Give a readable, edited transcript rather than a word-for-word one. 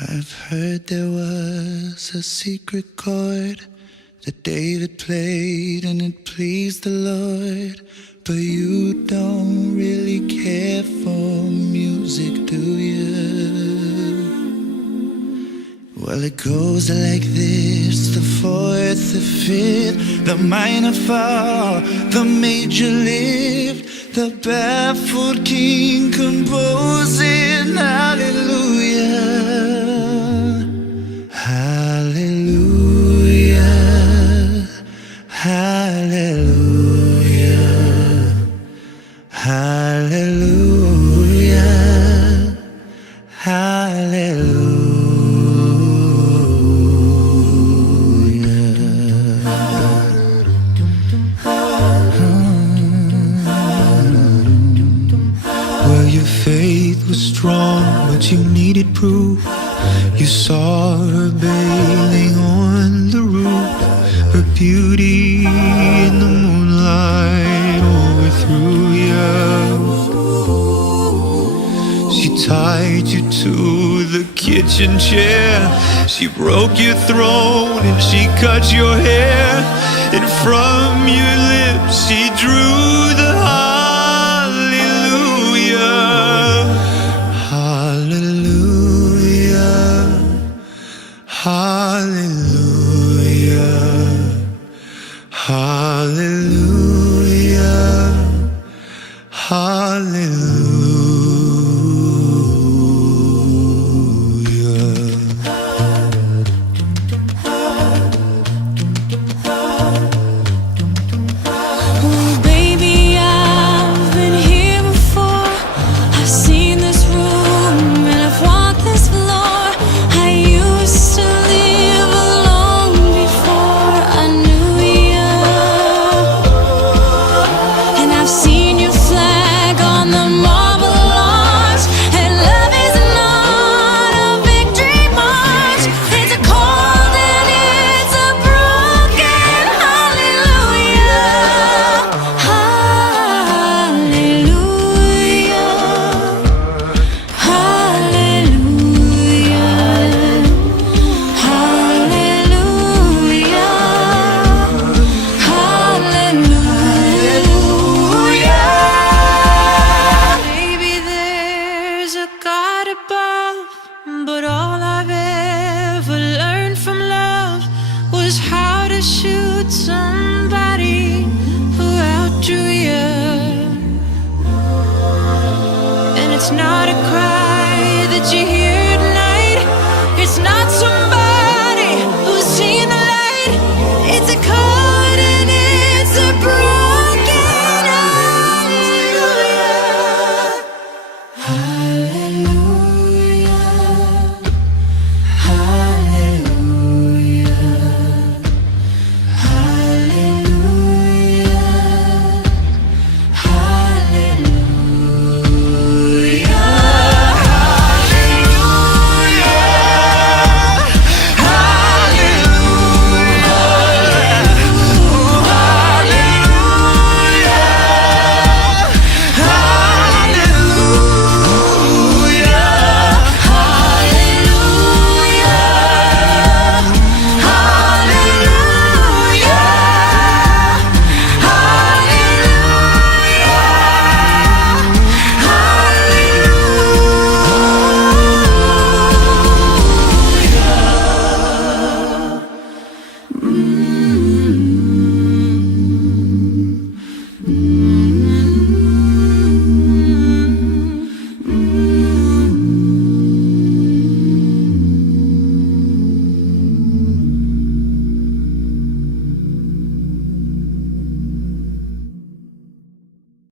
I've heard there was a secret chord that David played and it pleased the Lord. But you don't really care for music, do you? Well, it goes like this: the fourth, the fifth, the minor fall, the major lift, the baffled king composing hallelujah, hallelujah, hallelujah, hallelujah, hallelujah. Well, your faith was strong, but you needed proof. You saw her bathing on the roof, her beauty in the moonlight overthrew you. She tied you to the kitchen chair, she broke your throat and she cut your hair, and from your lips she drew the hallelujah, hallelujah. Oh, baby, I've been here before. I've seen this room and I've walked this floor. I used to live alone before I knew you, and I've seen your flag on the marble arch. And love is not a victory march, it's a cold and it's a broken hallelujah, hallelujah, hallelujah, hallelujah. Maybe there's a God above, but all I've ever learned from love was how to shoot somebody who outdrew you. And it's not a cry that you hear